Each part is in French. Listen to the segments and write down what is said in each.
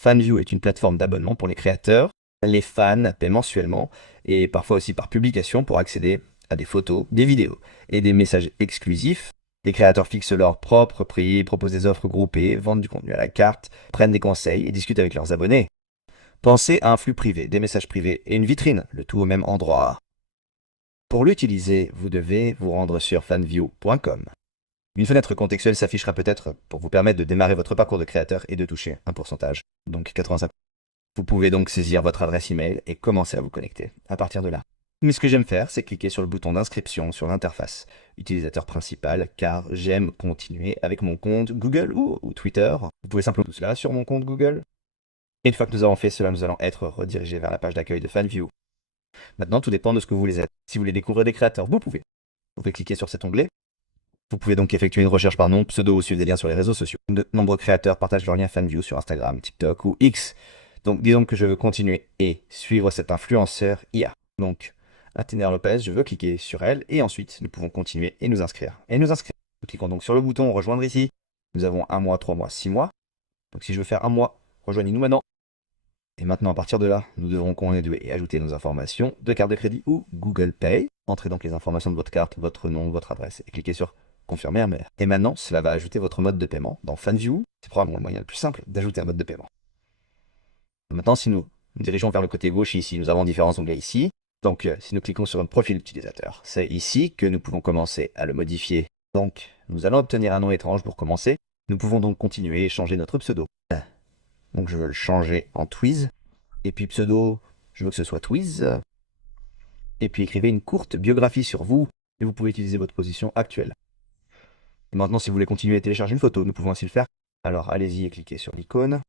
FanView est une plateforme d'abonnement pour les créateurs. Les fans paient mensuellement et parfois aussi par publication pour accéder à des photos, des vidéos et des messages exclusifs. Les créateurs fixent leurs propres prix, proposent des offres groupées, vendent du contenu à la carte, prennent des conseils et discutent avec leurs abonnés. Pensez à un flux privé, des messages privés et une vitrine, le tout au même endroit. Pour l'utiliser, vous devez vous rendre sur fanview.com. Une fenêtre contextuelle s'affichera peut-être pour vous permettre de démarrer votre parcours de créateur et de toucher un pourcentage, donc 85. Vous pouvez donc saisir votre adresse email et commencer à vous connecter à partir de là. Mais ce que j'aime faire, c'est cliquer sur le bouton d'inscription sur l'interface utilisateur principal, car j'aime continuer avec mon compte Google ou Twitter. Vous pouvez simplement tout cela sur mon compte Google. Et une fois que nous avons fait cela, nous allons être redirigés vers la page d'accueil de FanView. Maintenant, tout dépend de ce que vous voulez être. Si vous voulez découvrir des créateurs, vous pouvez. Vous pouvez cliquer sur cet onglet. Vous pouvez donc effectuer une recherche par nom, pseudo ou suivre des liens sur les réseaux sociaux. De nombreux créateurs partagent leurs liens FanView sur Instagram, TikTok ou X. Donc disons que je veux continuer et suivre cet influenceur IA. Donc, Athéner Lopez, je veux cliquer sur elle et ensuite nous pouvons continuer et nous inscrire. Nous cliquons donc sur le bouton rejoindre ici. Nous avons 1 mois, 3 mois, 6 mois. Donc si je veux faire 1 mois, rejoignez-nous maintenant. Et maintenant, à partir de là, nous devrons conduire et ajouter nos informations de carte de crédit ou Google Pay. Entrez donc les informations de votre carte, votre nom, votre adresse et cliquez sur confirmer un mail. Et maintenant, cela va ajouter votre mode de paiement dans FanView. C'est probablement le moyen le plus simple d'ajouter un mode de paiement. Maintenant, si nous nous dirigeons vers le côté gauche ici, nous avons différents onglets ici. Donc, si nous cliquons sur notre profil utilisateur, c'est ici que nous pouvons commencer à le modifier. Donc, nous allons obtenir un nom étrange pour commencer. Nous pouvons donc continuer et changer notre pseudo. Donc, je veux le changer en Twiz. Et puis pseudo, je veux que ce soit Twiz. Et puis écrivez une courte biographie sur vous. Et vous pouvez utiliser votre position actuelle. Et maintenant, si vous voulez continuer à télécharger une photo, nous pouvons ainsi le faire. Alors, allez-y et cliquez sur l'icône.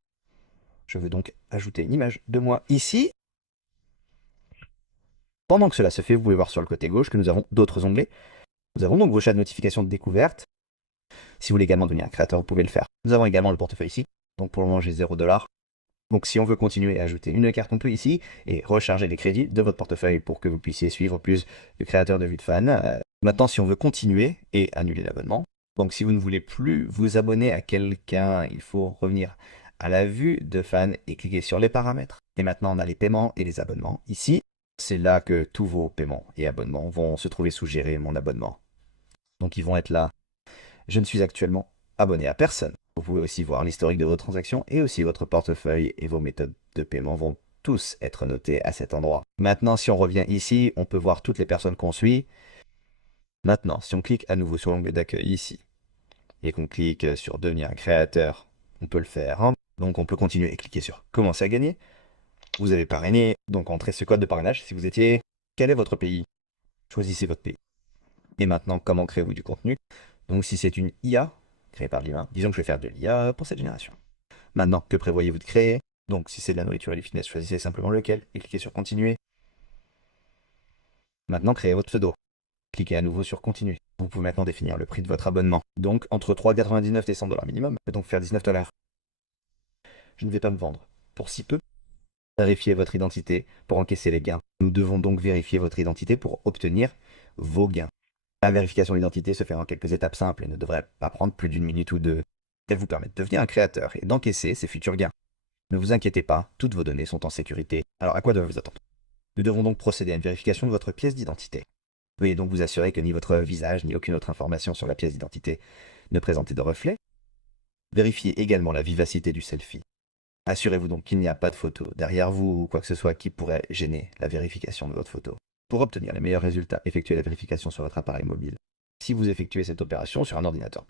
Je veux donc ajouter une image de moi ici. Pendant que cela se fait, vous pouvez voir sur le côté gauche que nous avons d'autres onglets. Nous avons donc vos chats de notification de découverte. Si vous voulez également devenir un créateur, vous pouvez le faire. Nous avons également le portefeuille ici. Donc pour le moment, j'ai 0 $. Donc si on veut continuer à ajouter une carte, on peut ici et recharger les crédits de votre portefeuille pour que vous puissiez suivre plus de créateurs de vues de fans. Maintenant, si on veut continuer et annuler l'abonnement, donc si vous ne voulez plus vous abonner à quelqu'un, il faut revenir à la vue de fans et cliquer sur les paramètres. Et maintenant, on a les paiements et les abonnements. Ici, c'est là que tous vos paiements et abonnements vont se trouver sous gérer mon abonnement. Donc ils vont être là. Je ne suis actuellement abonné à personne. Vous pouvez aussi voir l'historique de vos transactions et aussi votre portefeuille et vos méthodes de paiement vont tous être notés à cet endroit. Maintenant, si on revient ici, on peut voir toutes les personnes qu'on suit. Maintenant, si on clique à nouveau sur l'onglet d'accueil ici et qu'on clique sur devenir un créateur, on peut le faire. Donc on peut continuer et cliquer sur commencer à gagner. Vous avez parrainé, donc entrez ce code de parrainage si vous étiez. Quel est votre pays? Choisissez votre pays. Et maintenant, comment créez-vous du contenu? Donc si c'est une IA créée par l'humain, disons que je vais faire de l'IA pour cette génération. Maintenant, que prévoyez-vous de créer? Donc si c'est de la nourriture et du fitness, choisissez simplement lequel et cliquez sur continuer. Maintenant, créez votre pseudo. Cliquez à nouveau sur continuer. Vous pouvez maintenant définir le prix de votre abonnement. Donc entre 3,99 et 100 $ minimum, ça peut donc faire 19 $. Je ne vais pas me vendre pour si peu. Vérifiez votre identité pour encaisser les gains. Nous devons donc vérifier votre identité pour obtenir vos gains. La vérification d'identité se fait en quelques étapes simples et ne devrait pas prendre plus d'une minute ou deux. Elle vous permet de devenir un créateur et d'encaisser ses futurs gains. Ne vous inquiétez pas, toutes vos données sont en sécurité. Alors à quoi devez-vous attendre? Nous devons donc procéder à une vérification de votre pièce d'identité. Veuillez donc vous assurer que ni votre visage ni aucune autre information sur la pièce d'identité ne présente de reflets. Vérifiez également la vivacité du selfie. Assurez-vous donc qu'il n'y a pas de photo derrière vous ou quoi que ce soit qui pourrait gêner la vérification de votre photo. Pour obtenir les meilleurs résultats, effectuez la vérification sur votre appareil mobile. Si vous effectuez cette opération sur un ordinateur